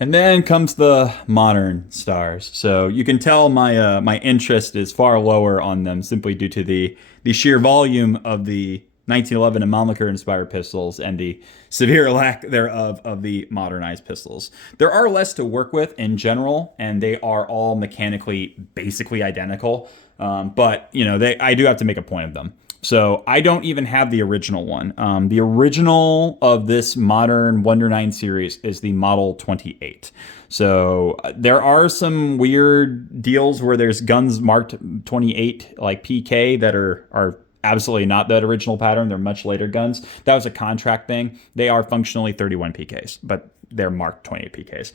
And then comes the modern stars. So you can tell my interest is far lower on them simply due to the sheer volume of the 1911 and Mannlicher inspired pistols and the severe lack thereof of the modernized pistols. There are less to work with in general, and they are all mechanically basically identical. But I do have to make a point of them. So I don't even have the original one. The original of this modern Wondernine series is the Model 28. So there are some weird deals where there's guns marked 28 like PK that are absolutely not that original pattern. They're much later guns. That was a contract thing. They are functionally 31 PKs, but they're marked 28 PKs.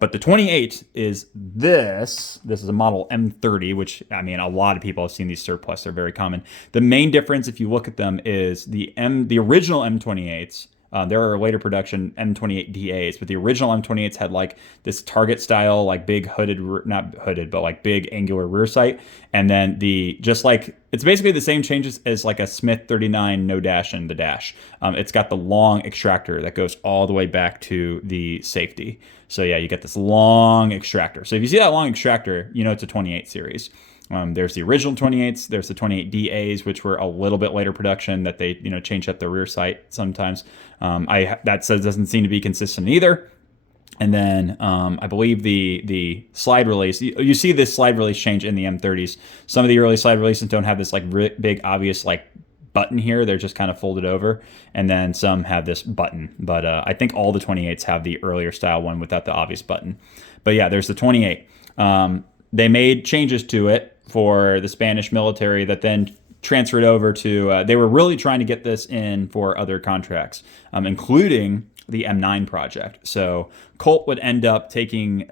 But the 28 is this. This is a model M30, which, I mean, a lot of people have seen these surplus. They're very common. The main difference, if you look at them, is the original M28s. There are later production M28DAs, but the original M28s had like this target style, like big hooded, not hooded, but like big angular rear sight. And then it's basically the same changes as like a Smith 39 no dash and the dash. It's got the long extractor that goes all the way back to the safety. So yeah, you get this long extractor. So if you see that long extractor, it's a 28 series. There's the original 28s. There's the 28 DAs, which were a little bit later production that they changed up the rear sight sometimes. Doesn't seem to be consistent either. And then I believe the slide release. You see this slide release change in the M30s. Some of the early slide releases don't have this like big obvious like button here. They're just kind of folded over, and then some have this button. But I think all the 28s have the earlier style one without the obvious button. But yeah, there's the 28. They made changes to it for the Spanish military that then transferred over to, they were really trying to get this in for other contracts, including the M9 project. So Colt would end up taking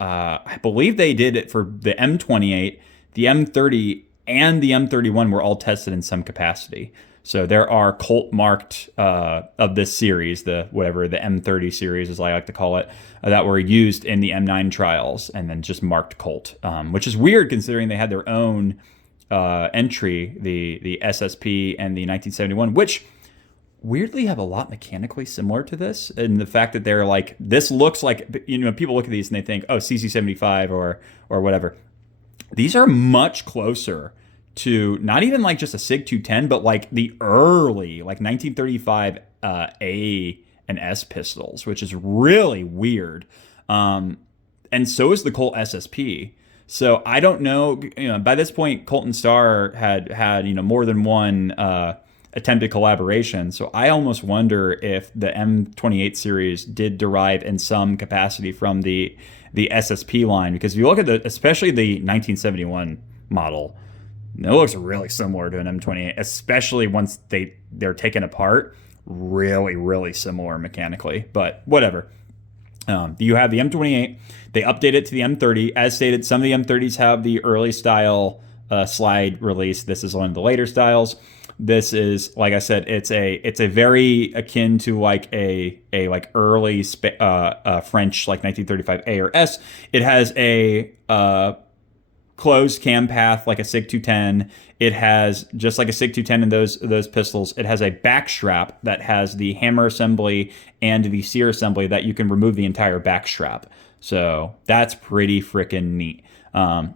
I believe they did it for the M28, the M30, and the M31 were all tested in some capacity. So there are Colt marked of this series, the M30 series, as I like to call it, that were used in the M9 trials, and then just marked Colt, which is weird considering they had their own entry, the SSP and the 1971, which weirdly have a lot mechanically similar to this, and the fact that they're like, this looks like, people look at these and they think, oh, CC75 or whatever. These are much closer to not even like just a SIG 210, but like the early, like 1935 A and S pistols, which is really weird. And so is the Colt SSP. So I don't know, by this point, Colt and Star had more than one attempted collaboration. So I almost wonder if the M28 series did derive in some capacity from the SSP line, because if you look at especially the 1971 model, it looks really similar to an M28, especially once they're taken apart. Really, really similar mechanically, but whatever. You have the M28. They update it to the M30. As stated, some of the M30s have the early style slide release. This is one of the later styles. This is, like I said, it's a very akin to like a like early French like 1935 A or S. It has a closed cam path like a SIG 210. It has, just like a SIG 210 in those pistols, it has a back strap that has the hammer assembly and the sear assembly that you can remove the entire back strap. So that's pretty freaking neat. But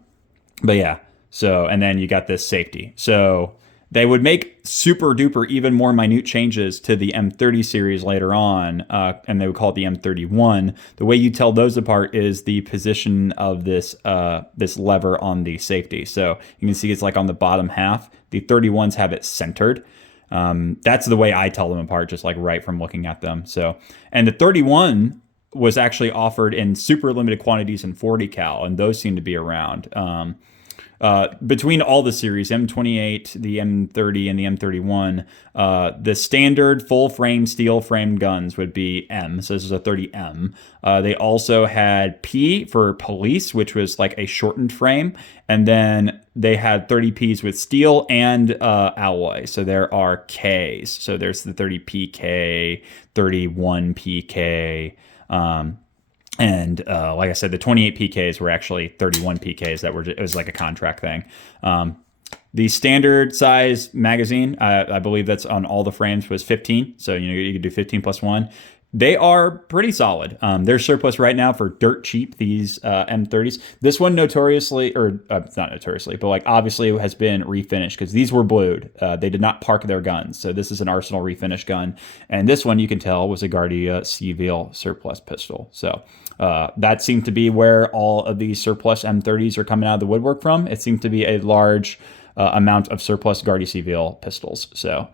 yeah, so, and then you got this safety. So they would make super duper even more minute changes to the M30 series later on, and they would call it the M31. The way you tell those apart is the position of this lever on the safety. So you can see it's like on the bottom half. The 31s have it centered. That's the way I tell them apart, just like right from looking at them. So, and the 31 was actually offered in super limited quantities in 40 cal, and those seem to be around. Between all the series, M28, the M30, and the M31, the standard full frame steel frame guns would be M. So this is a 30M. They also had P for police, which was like a shortened frame. And then they had 30Ps with steel and alloy. So there are Ks. So there's the 30PK, 31PK. And like I said, the 28 PKs were actually 31 PKs it was like a contract thing. The standard size magazine, I believe that's on all the frames, was 15. So, you could do 15 plus 1. They are pretty solid. They're surplus right now for dirt cheap, these M30s. This one notoriously, or not notoriously, but like obviously has been refinished because these were blued. They did not park their guns. So this is an Arsenal refinish gun. And this one you can tell was a Guardia Civil surplus pistol. So that seemed to be where all of these surplus M30s are coming out of the woodwork from. It seemed to be a large amount of surplus Guardia Civil pistols. So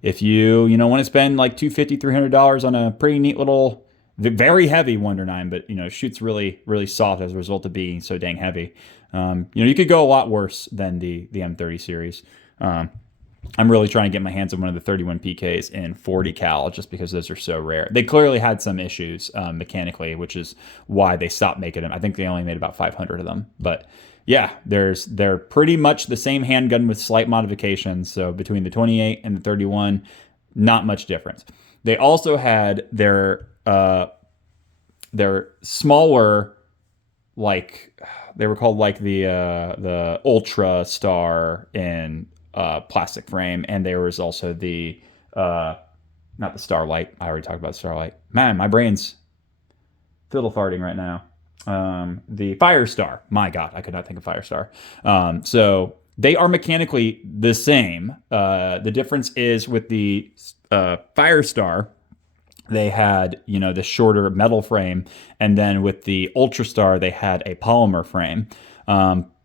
if you want to spend like $250, $300 on a pretty neat little, very heavy Wondernine, but shoots really, really soft as a result of being so dang heavy. You could go a lot worse than the M30 series. I'm really trying to get my hands on one of the 31 PKs in 40 cal just because those are so rare. They clearly had some issues mechanically, which is why they stopped making them. I think they only made about 500 of them, but yeah, they're pretty much the same handgun with slight modifications. So between the 28 and the 31, not much difference. They also had their smaller, like they were called like the Ultrastar in plastic frame, and there was also the not the Starlight. I already talked about Starlight. Man, my brain's fiddle farting right now. The Firestar. My God, I could not think of Firestar. So they are mechanically the same. The difference is with the Firestar, they had, the shorter metal frame. And then with the Ultrastar, they had a polymer frame.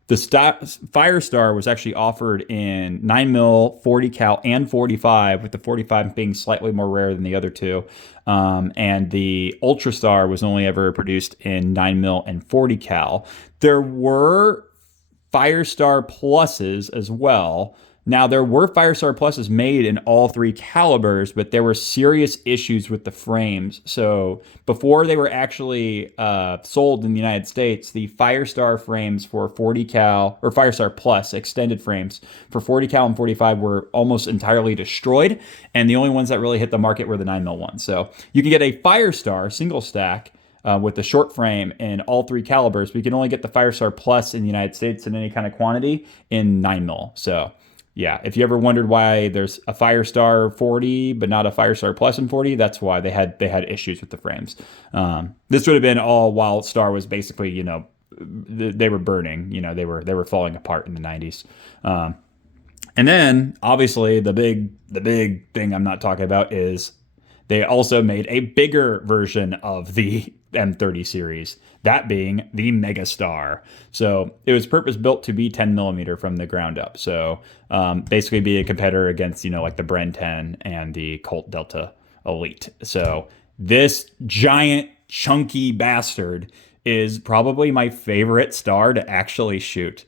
The Firestar was actually offered in 9mm, 40 cal, and 45, with the 45 being slightly more rare than the other two. And the Ultrastar was only ever produced in 9mm and 40 cal. There were Firestar Pluses as well. Now, there were Firestar Pluses made in all three calibers, but there were serious issues with the frames. So before they were actually sold in the United States, the Firestar frames for 40 cal, or Firestar Plus extended frames for 40 cal and 45 were almost entirely destroyed. And the only ones that really hit the market were the 9mm ones. So you can get a Firestar single stack with the short frame in all three calibers, but you can only get the Firestar Plus in the United States in any kind of quantity in 9mm. So yeah, if you ever wondered why there's a Firestar 40 but not a Firestar Plus in 40, that's why they had issues with the frames. This would have been all while Star was basically, they were burning. They were falling apart in the 90s. And then obviously the big thing I'm not talking about is they also made a bigger version of the M30 series, that being the Megastar. So it was purpose built to be 10mm from the ground up. So basically be a competitor against, like the Bren 10 and the Colt Delta Elite. So this giant chunky bastard is probably my favorite star to actually shoot.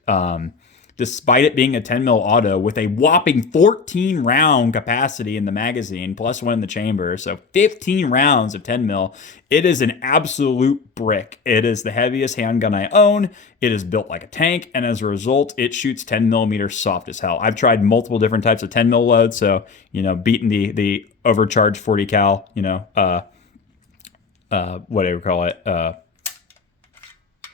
Despite it being a 10mm auto with a whopping 14 round capacity in the magazine, plus one in the chamber, so 15 rounds of 10mm, it is an absolute brick. It is the heaviest handgun I own. It is built like a tank, and as a result, it shoots 10mm soft as hell. I've tried multiple different types of 10mm loads, so, beating the overcharged 40 cal, whatever you call it,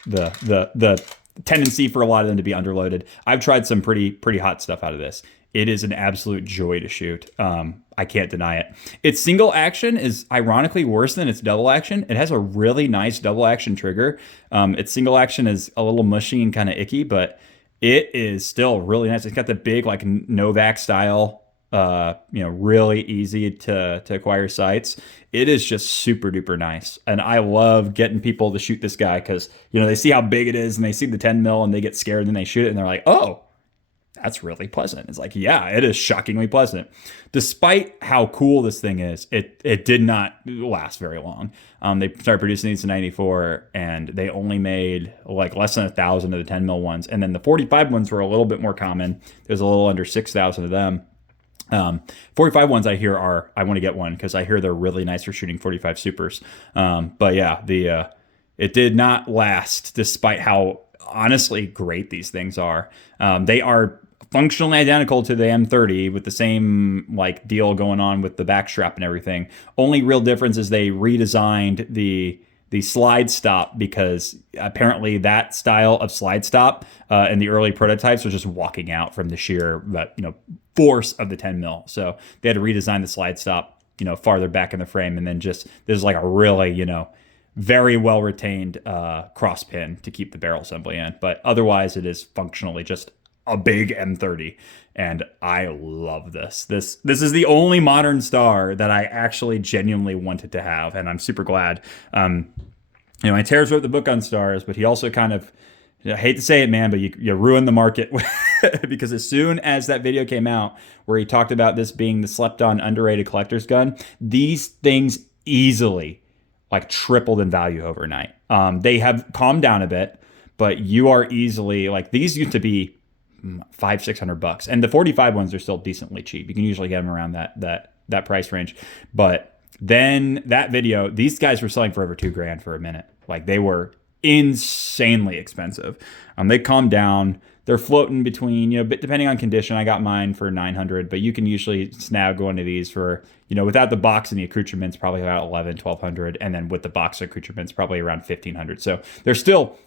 the tendency for a lot of them to be underloaded. I've tried some pretty hot stuff out of this. It is an absolute joy to shoot. I can't deny it. Its single action is ironically worse than its double action. It has a really nice double action trigger. Its single action is a little mushy and kind of icky, but it is still really nice. It's got the big like Novak style, really easy to acquire sights. It is just super duper nice. And I love getting people to shoot this guy because, they see how big it is and they see the 10mm and they get scared and then they shoot it and they're like, oh, that's really pleasant. It's like, yeah, it is shockingly pleasant. Despite how cool this thing is, it did not last very long. They started producing these in 94 and they only made like less than 1,000 of the 10mm ones. And then the 45 ones were a little bit more common. There's a little under 6,000 of them. 45 ones I hear I want to get one because I hear they're really nice for shooting 45 supers. But yeah, it did not last despite how honestly great these things are. They are functionally identical to the M30 with the same like deal going on with the back strap and everything. Only real difference is they redesigned the slide stop because apparently that style of slide stop in the early prototypes was just walking out from the sheer force of the 10mm. So they had to redesign the slide stop. you know, farther back in the frame, and then just there's like a really, you know, very well retained cross pin to keep the barrel assembly in. But otherwise, it is functionally just a big M30, and I love this. This is the only modern star that I actually genuinely wanted to have, and I'm super glad. You know, Antaris wrote the book on stars, but he also kind of, I hate to say it, man, but you ruined the market because as soon as that video came out where he talked about this being the slept on underrated collector's gun, these things easily like tripled in value overnight. They have calmed down a bit, but you are easily like, these used to be $500-600, and the 45 ones are still decently cheap. You can usually get them around that price range. But then that video, these guys were selling for over $2,000 for a minute. Like, they were insanely expensive. They calmed down. They're floating between, you know, depending on condition. I got mine for $900, but you can usually snag one of these for, you know, without the box and the accoutrements, probably about $1,100-1,200, and then with the box accoutrements, probably around $1,500. So they're still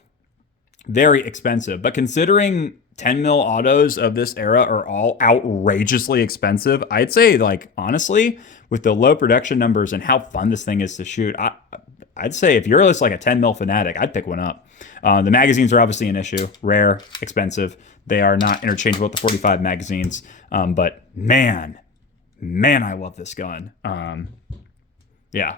very expensive. But considering 10 mil autos of this era are all outrageously expensive, I'd say, like, honestly, with the low production numbers and how fun this thing is to shoot, I'd say if you're just like a 10 mil fanatic, I'd pick one up. The magazines are obviously an issue. Rare, expensive. They are not interchangeable with the 45 magazines. But man, I love this gun. Yeah,